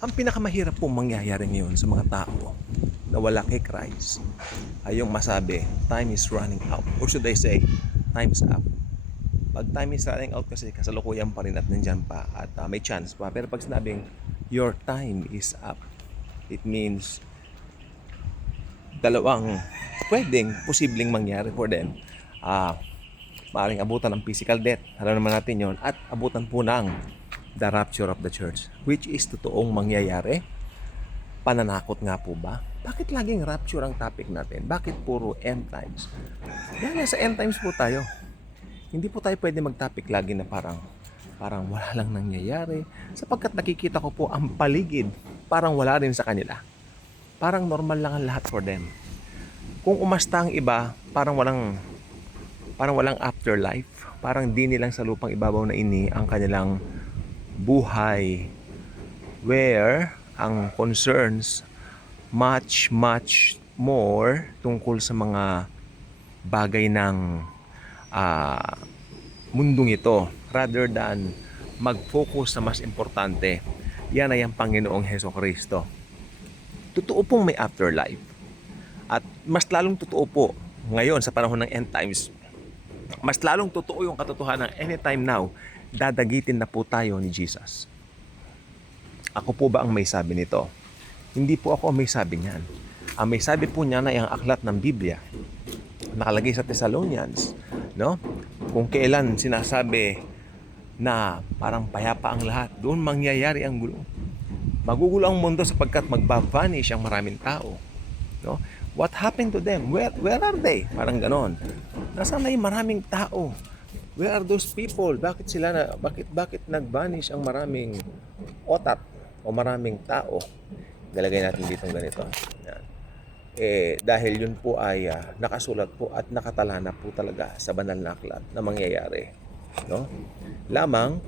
Ang pinakamahirap pong mangyayari ngayon sa mga tao na wala kay Christ ay yung masabi, time is running out. Or should I say, time's up. Pag time is running out kasi kasalukuyan pa rin at nandyan pa at may chance pa. Pero pag sinabing, your time is up, it means dalawang posibleng mangyari for them. Maaaring abutan ng physical death. Alam naman natin yon. At abutan po ng the rapture of the church, which is totoong mangyayari. Pananakot nga po ba? Bakit laging rapture ang topic natin? Bakit puro end times? Dahil sa end times po tayo. Hindi po tayo pwede mag-topic lagi na parang wala lang nangyayari. Sapagkat nakikita ko po ang paligid, parang wala rin sa kanila. Parang normal lang ang lahat for them. Kung umasta ang iba, parang walang afterlife. Parang di nilang sa lupang ibabaw na ini ang kanilang buhay, where ang concerns much more tungkol sa mga bagay ng mundong ito rather than mag-focus sa mas importante. Yan ay ang Panginoong Hesukristo. Totoo pong may afterlife. At mas lalong totoo po ngayon sa panahon ng end times, mas lalong totoo yung katotohanan anytime now, dadagitin na po tayo ni Jesus. Ako po ba ang may sabi nito? Hindi po ako ang may sabi niyan. Ang may sabi po niya na ang aklat ng Biblia, nakalagay sa Thessalonians, no? Kung kailan sinasabi na parang payapa ang lahat, doon mangyayari ang gulo. Magugulo ang mundo sapagkat magbavanish ang maraming tao, no? What happened to them? Where are they? Parang ganon. Nasaan na yung maraming tao? Where are those people? Bakit nag-vanish ang maraming otat o maraming tao? Galagay natin dito ganito. Yan. Dahil yun po ay nakasulat po at nakatala na po talaga sa banal na aklat na mangyayari. No? Lamang,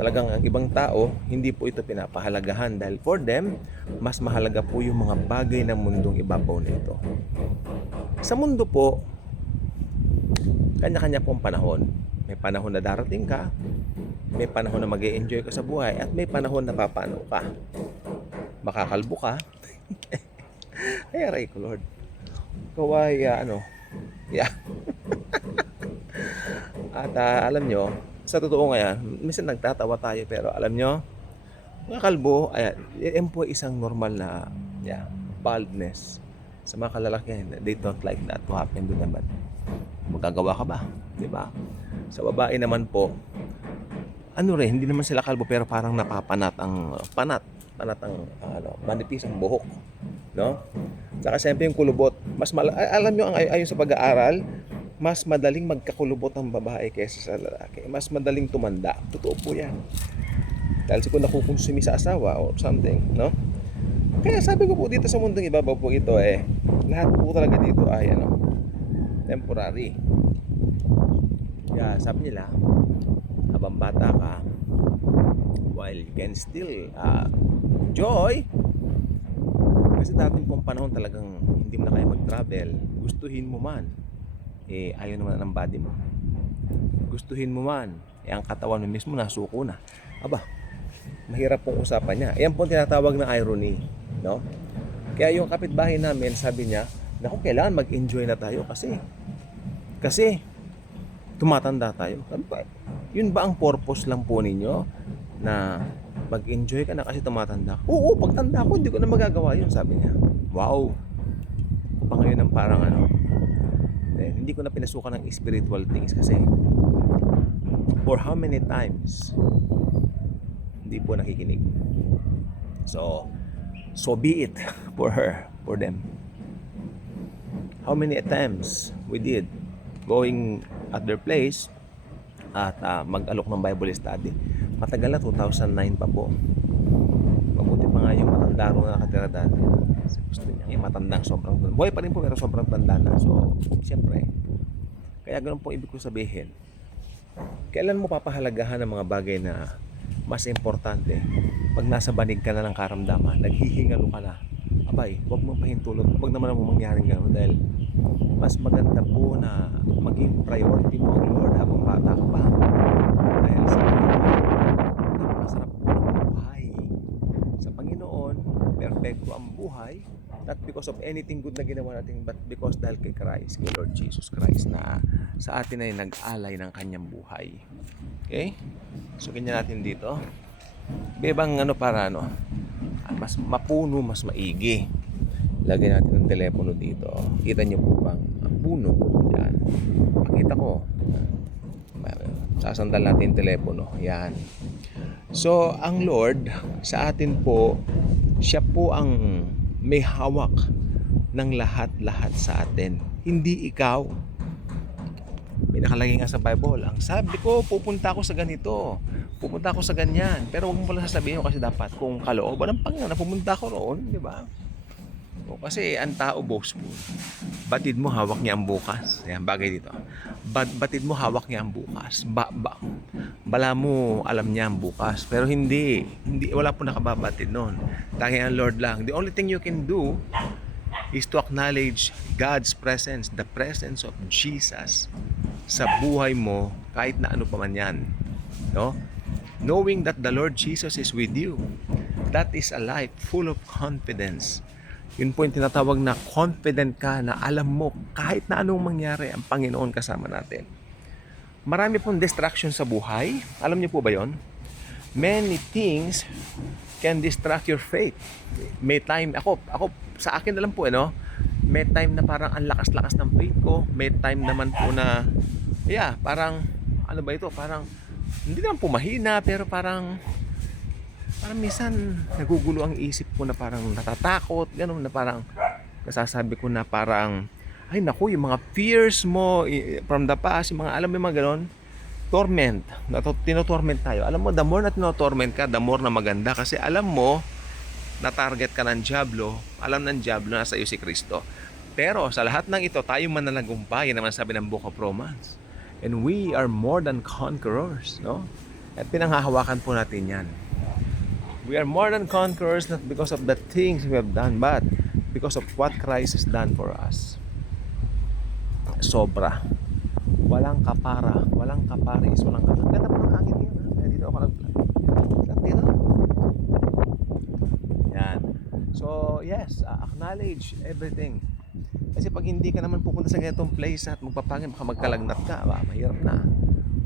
talagang ang ibang tao, hindi po ito pinapahalagahan dahil for them, mas mahalaga po yung mga bagay ng mundong ibabaw nito. Sa mundo po, kanya-kanya pong panahon. May panahon na darating ka, may panahon na mag-e-enjoy ka sa buhay, at may panahon na papano ka. Makakalbo ka. Ay, aray ko, Lord. Ikaw ay, yeah. At alam nyo, sa totoo ngayon, minsan nagtatawa tayo, pero alam nyo, mga kalbo, yan po isang normal na baldness. Sa mga kalalakihan, they don't like that to happen to them. But magagawa ka ba? Diba? Sa babae naman po, hindi naman sila kalbo pero parang napapanat ang manipis ang buhok, no? Saka siyempre yung kulubot, alam nyo, ayon sa pag-aaral, mas madaling magkakulubot ang babae kaysa sa lalaki. Mas madaling tumanda. Totoo po yan. Dahil siguro nakukonsumi sa asawa or something, no? Kaya sabi ko po dito sa mundong ibabaw po ito lahat po talaga dito ay temporary. Kaya sabi nila, habang bata ka, while you can still enjoy, kasi dating pong panahon talagang hindi mo na kaya mag-travel, gustuhin mo man, ayaw naman ng body mo. Gustuhin mo man, ang katawan mo mismo nasuko na. Aba, mahirap pong usapan niya. Yan pong tinatawag na irony, no? Kaya yung kapitbahay namin, sabi niya, naku, kailangan mag-enjoy na tayo kasi tumatanda tayo. Yun ba ang purpose lang po ninyo na mag-enjoy ka na kasi tumatanda? Oo, pagtanda ko, hindi ko na magagawa yun, sabi niya. Wow! Pa ngayon ang parang hindi ko na pinasukan ng spiritual things kasi for how many times hindi po nakikinig. So be it for her, for them. How many attempts we did going at their place at mag-alok ng Bible study. Matagal na, 2009 pa po. Mabuti pa nga yung matanda ro na nakatira dati. Kasi gusto niya yung matandang sobrang buhay pa rin po pero sobrang tanda na. So, siyempre, kaya ganun po ibig ko sabihin. Kailan mo papahalagahan ang mga bagay na mas importante? Pag nasa banig ka na ng karamdaman, naghihingalo ka na, abay, huwag mong pahintulot. Huwag naman ang mangyaring gano'n dahil mas maganda po na maging priority mo ang Lord habang bata ka pa. Dahil sa Panginoon, napakasarap po ng buhay. Sa Panginoon, Panginoon, perfecto ang buhay, not because of anything good na ginawa natin, but because dahil kay Christ, kay Lord Jesus Christ, na sa atin ay nag-alay ng kanyang buhay. Okay? So, ganyan natin dito. Bebang para mas mapuno, mas maigi. Lagyan natin ng telepono dito. Kita niyo po bang ang puno? Yan. Pakita ko. Sasandal natin yung telepono. Yan. So, ang Lord sa atin po, siya po ang may hawak ng lahat-lahat sa atin. Hindi ikaw. May nakalagay nga sa Bible, ang sabi ko, pupunta ako sa ganito, pupunta ako sa ganyan. Pero huwag mo pala sasabihin kasi dapat kung kalooban ng Panginoon na pumunta ako roon, di ba? O, kasi ang tao boastful. Batid mo, hawak niya ang bukas. Yan, bagay dito. Batid mo, hawak niya ang bukas. Bala mo, alam niya ang bukas. Pero hindi, wala po nakababatid noon. Tangi ang Lord lang. The only thing you can do is to acknowledge God's presence, the presence of Jesus sa buhay mo, kahit na ano pa man yan. No? Knowing that the Lord Jesus is with you, that is a life full of confidence. Yun po yung tinatawag na confident ka na alam mo kahit na anong mangyari, ang Panginoon kasama natin. Marami pong distraction sa buhay. Alam niyo po ba yon? Many things can distract your faith. May time, ako sa akin na lang po, may time na parang ang lakas-lakas ng faith ko. May time naman po na, parang, ano ba ito? Parang, hindi naman po mahina, pero parang minsan nagugulo ang isip ko na parang natatakot, gano'n na parang nasasabi ko na parang, ay naku, yung mga fears mo from the past, yung mga, alam mo yung mga gano'n, torment, tinotorment tayo. Alam mo, the more na tinotorment ka, the more na maganda kasi alam mo, na-target ka ng dyablo, alam ng dyablo na sa iyo si Kristo. Pero sa lahat ng ito, tayo mananagumpay, naman sabi ng Book of Romans. And we are more than conquerors, no? At pinanghahawakan po natin yan. We are more than conquerors not because of the things we have done, but because of what Christ has done for us. Sobra. Walang kapara, walang kaparis, walang kapara. Ganda po ng hangin yun, ha? Kaya dito ako nag-vlog. Dito. Yan. So, yes, acknowledge everything. Kasi pag hindi ka naman pupunta sa ganitong place at magpapangin, baka magkalagnat ka, mahirap na.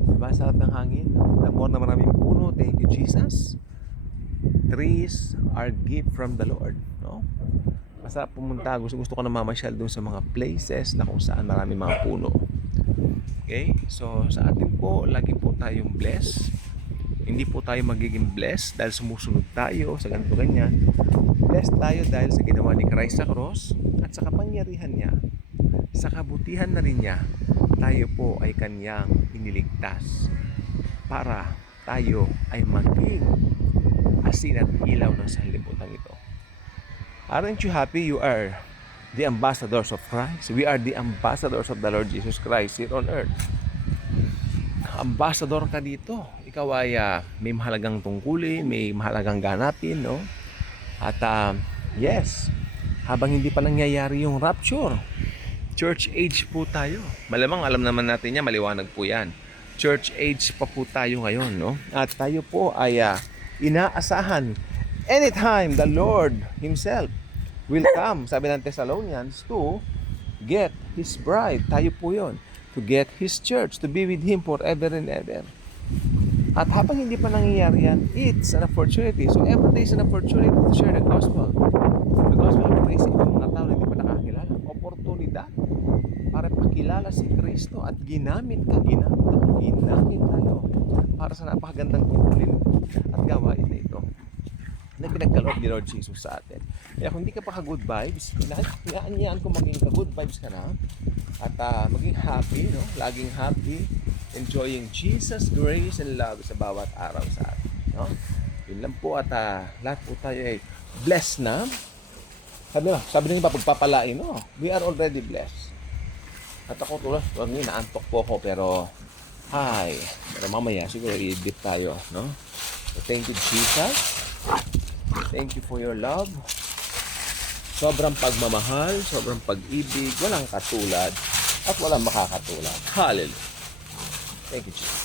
Diba? Sarap ng hangin. The more na maraming puno, thank you, Jesus. Trees are gift from the Lord, no? Masarap pumunta, gusto ko na mamasyal doon sa mga places na kung saan marami mga puno. Okay? So sa atin po, lagi po tayong blessed. Hindi po tayo magiging blessed dahil sumusunod tayo sa ganito ganyan. Blessed tayo dahil sa ginawa ni Christ sa cross at sa kapangyarihan niya, sa kabutihan na rin niya, tayo po ay kanyang iniligtas para tayo ay maging asin at ilaw ng sanlibutan ito. Aren't you happy you are the ambassadors of Christ? We are the ambassadors of the Lord Jesus Christ here on earth. Ambassador ka dito. Ikaw ay may mahalagang tungkulin, may mahalagang ganapin, no? At yes, habang hindi pa nangyayari yung rapture, church age po tayo. Malamang alam naman natin yan, maliwanag po yan. Church age pa po tayo ngayon, no? At tayo po ay inaasahan anytime the Lord Himself will come, sabi ng Thessalonians, to get His bride. Tayo po yun. To get His church, to be with Him forever and ever. At habang hindi pa nangyayari yan, it's an opportunity. So every day is an opportunity to share the gospel. The gospel of grace sa ibang mga tao na hindi pa nakakilala. Oportunidad para pakilala si Kristo at ginamit tayo para sa napakagandang tungkulin at gawain na ito na pinagkaloob ni Lord Jesus sa atin. Kaya kung hindi ka pa ka-good vibes, inaanyaan ko maging ka-good vibes ka na at maging happy, no? Laging happy, enjoying Jesus' grace and love sa bawat araw sa atin, no? Yun lang po at lahat po tayo ay blessed na. Sabi nila pagpapalain, no? We are already blessed. At ako tulad ngayon, naantok po ako pero pero mamaya siguro i-dip tayo, no? So thank you, Jesus. Thank you for your love. Sobrang pagmamahal, sobrang pag-ibig, walang katulad at walang makakatulad. Hallelujah. Thank you, Jesus.